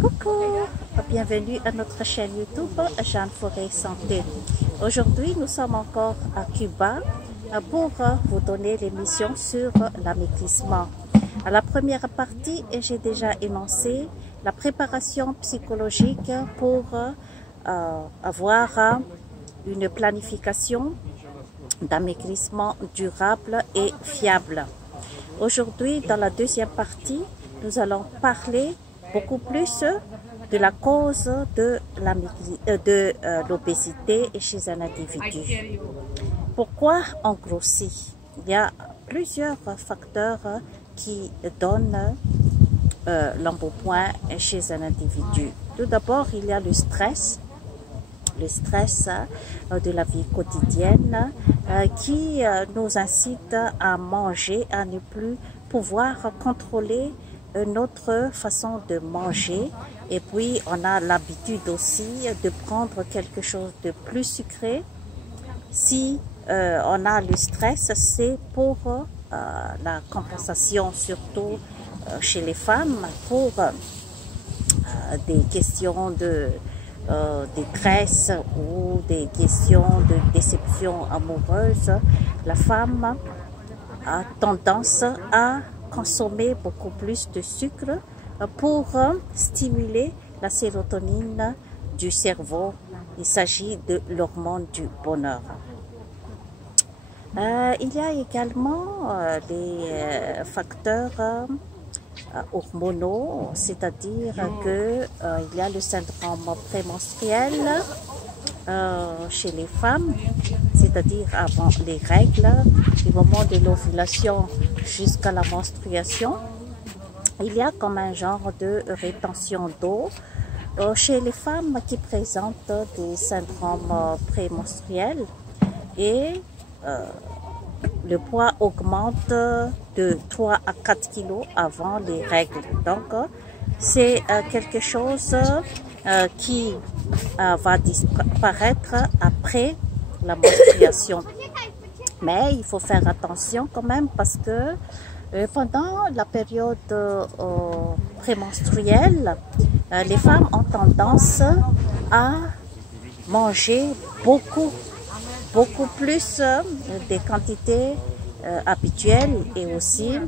Coucou, bienvenue à notre chaîne YouTube Jeanne Forêt Santé. Aujourd'hui, nous sommes encore à Cuba pour vous donner l'émission sur l'amaigrissement. À la première partie, j'ai déjà énoncé la préparation psychologique pour avoir une planification d'amaigrissement durable et fiable. Aujourd'hui, dans la deuxième partie, nous allons parler beaucoup plus de la cause de l'obésité chez un individu. Pourquoi on grossit? Il y a plusieurs facteurs qui donnent l'embonpoint chez un individu. Tout d'abord, il y a le stress de la vie quotidienne qui nous incite à manger, à ne plus pouvoir contrôler notre façon de manger. Et puis on a l'habitude aussi de prendre quelque chose de plus sucré. Si on a le stress, c'est pour la compensation, surtout chez les femmes, pour des questions de détresse ou des questions de déception amoureuse. La femme a tendance à consommer beaucoup plus de sucre pour stimuler la sérotonine du cerveau. Il s'agit de l'hormone du bonheur. Il y a également les facteurs hormonaux, c'est-à-dire que il y a le syndrome prémenstruel chez les femmes, c'est-à-dire avant les règles, du moment de l'ovulation jusqu'à la menstruation. Il y a comme un genre de rétention d'eau chez les femmes qui présentent des syndromes prémenstruels et le poids augmente de 3 à 4 kilos avant les règles. Donc, c'est quelque chose qui va disparaître après la menstruation. Mais il faut faire attention quand même parce que pendant la période prémenstruelle, les femmes ont tendance à manger beaucoup plus des quantités habituelles, et aussi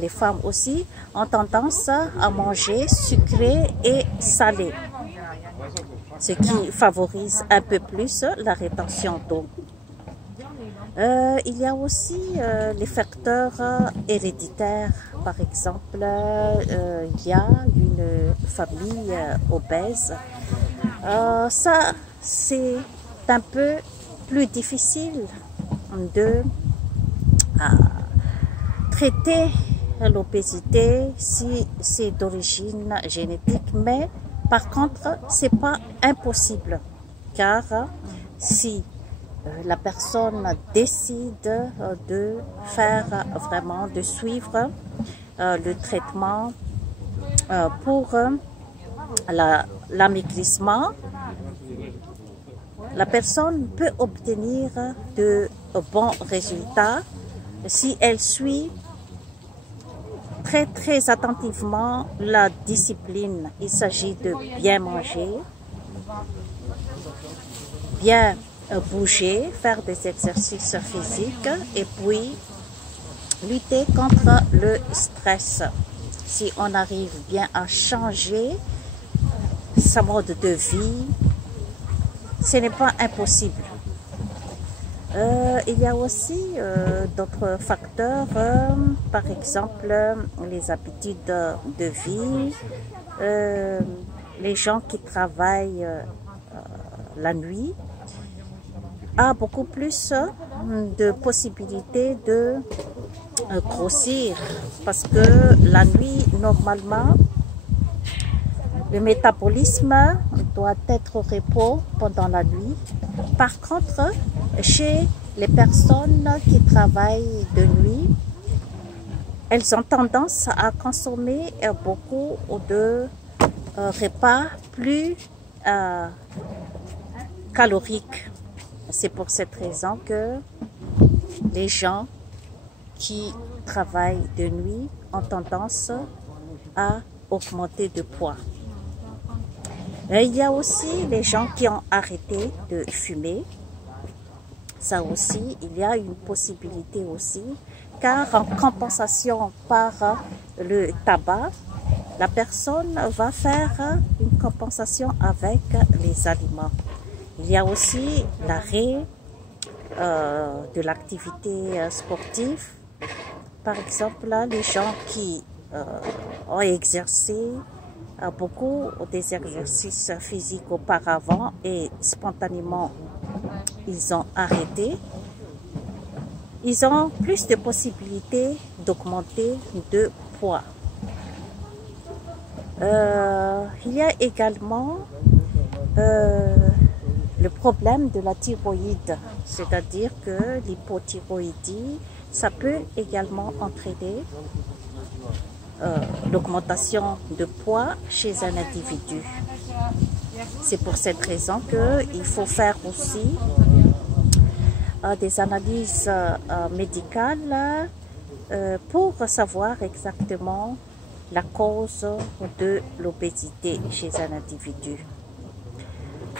les femmes aussi ont tendance à manger sucré et salé, ce qui favorise un peu plus la rétention d'eau. Il y a aussi les facteurs héréditaires. Par exemple, il y a une famille obèse. Ça, c'est un peu plus difficile de traiter l'obésité si c'est d'origine génétique, mais par contre, c'est pas impossible, car si la personne décide de faire vraiment, de suivre le traitement pour l'amaigrissement, la personne peut obtenir de bons résultats si elle suit très attentivement la discipline. Il s'agit de bien manger, bien bouger, faire des exercices physiques et puis lutter contre le stress. Si on arrive bien à changer sa mode de vie, ce n'est pas impossible. Il y a aussi d'autres facteurs, par exemple les habitudes de vie, les gens qui travaillent la nuit a beaucoup plus de possibilités de grossir, parce que la nuit, normalement, le métabolisme doit être au repos pendant la nuit. Par contre, chez les personnes qui travaillent de nuit, elles ont tendance à consommer beaucoup de repas plus caloriques. C'est pour cette raison que les gens qui travaillent de nuit ont tendance à augmenter de poids. Il y a aussi les gens qui ont arrêté de fumer. Ça aussi, il y a une possibilité aussi, car en compensation par le tabac, la personne va faire une compensation avec les aliments. Il y a aussi l'arrêt de l'activité sportive. Par exemple, les gens qui ont exercé beaucoup des exercices physiques auparavant et spontanément ils ont arrêté, ils ont plus de possibilités d'augmenter de poids. Il y a également le problème de la thyroïde, c'est-à-dire que l'hypothyroïdie, ça peut également entraîner l'augmentation de poids chez un individu. C'est pour cette raison qu'il faut faire aussi des analyses médicales pour savoir exactement la cause de l'obésité chez un individu.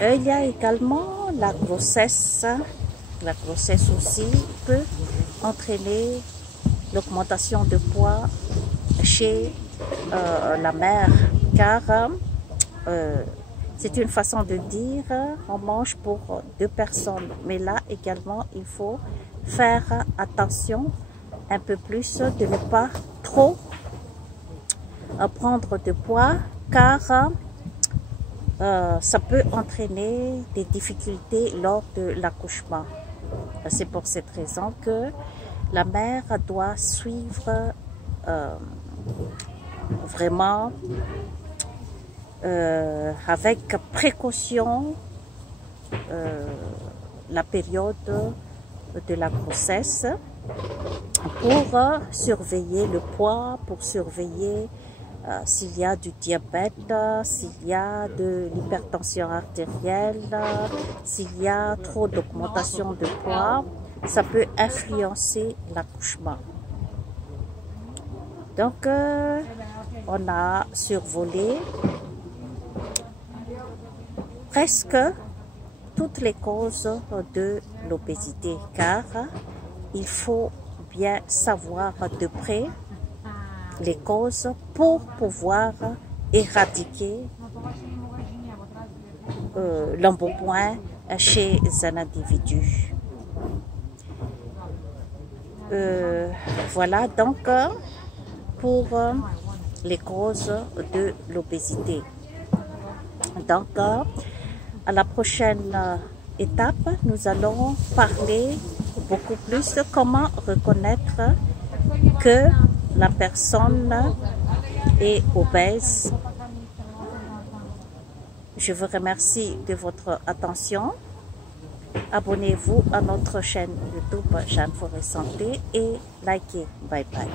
Il y a également la grossesse. La grossesse aussi peut entraîner l'augmentation de poids chez la mère, car c'est une façon de dire on mange pour 2 personnes, mais là également il faut faire attention un peu plus de ne pas trop prendre de poids, car ça peut entraîner des difficultés lors de l'accouchement. C'est pour cette raison que la mère doit suivre vraiment avec précaution la période de la grossesse pour surveiller le poids, pour surveiller s'il y a du diabète, s'il y a de l'hypertension artérielle, s'il y a trop d'augmentation de poids, ça peut influencer l'accouchement. Donc, on a survolé presque toutes les causes de l'obésité, car il faut bien savoir de près les causes pour pouvoir éradiquer l'embonpoint chez un individu. Voilà donc pour les causes de l'obésité. Donc, à la prochaine étape, nous allons parler beaucoup plus de comment reconnaître que la personne est obèse. Je vous remercie de votre attention. Abonnez-vous à notre chaîne YouTube Jeanne Forêt Santé et likez. Bye bye.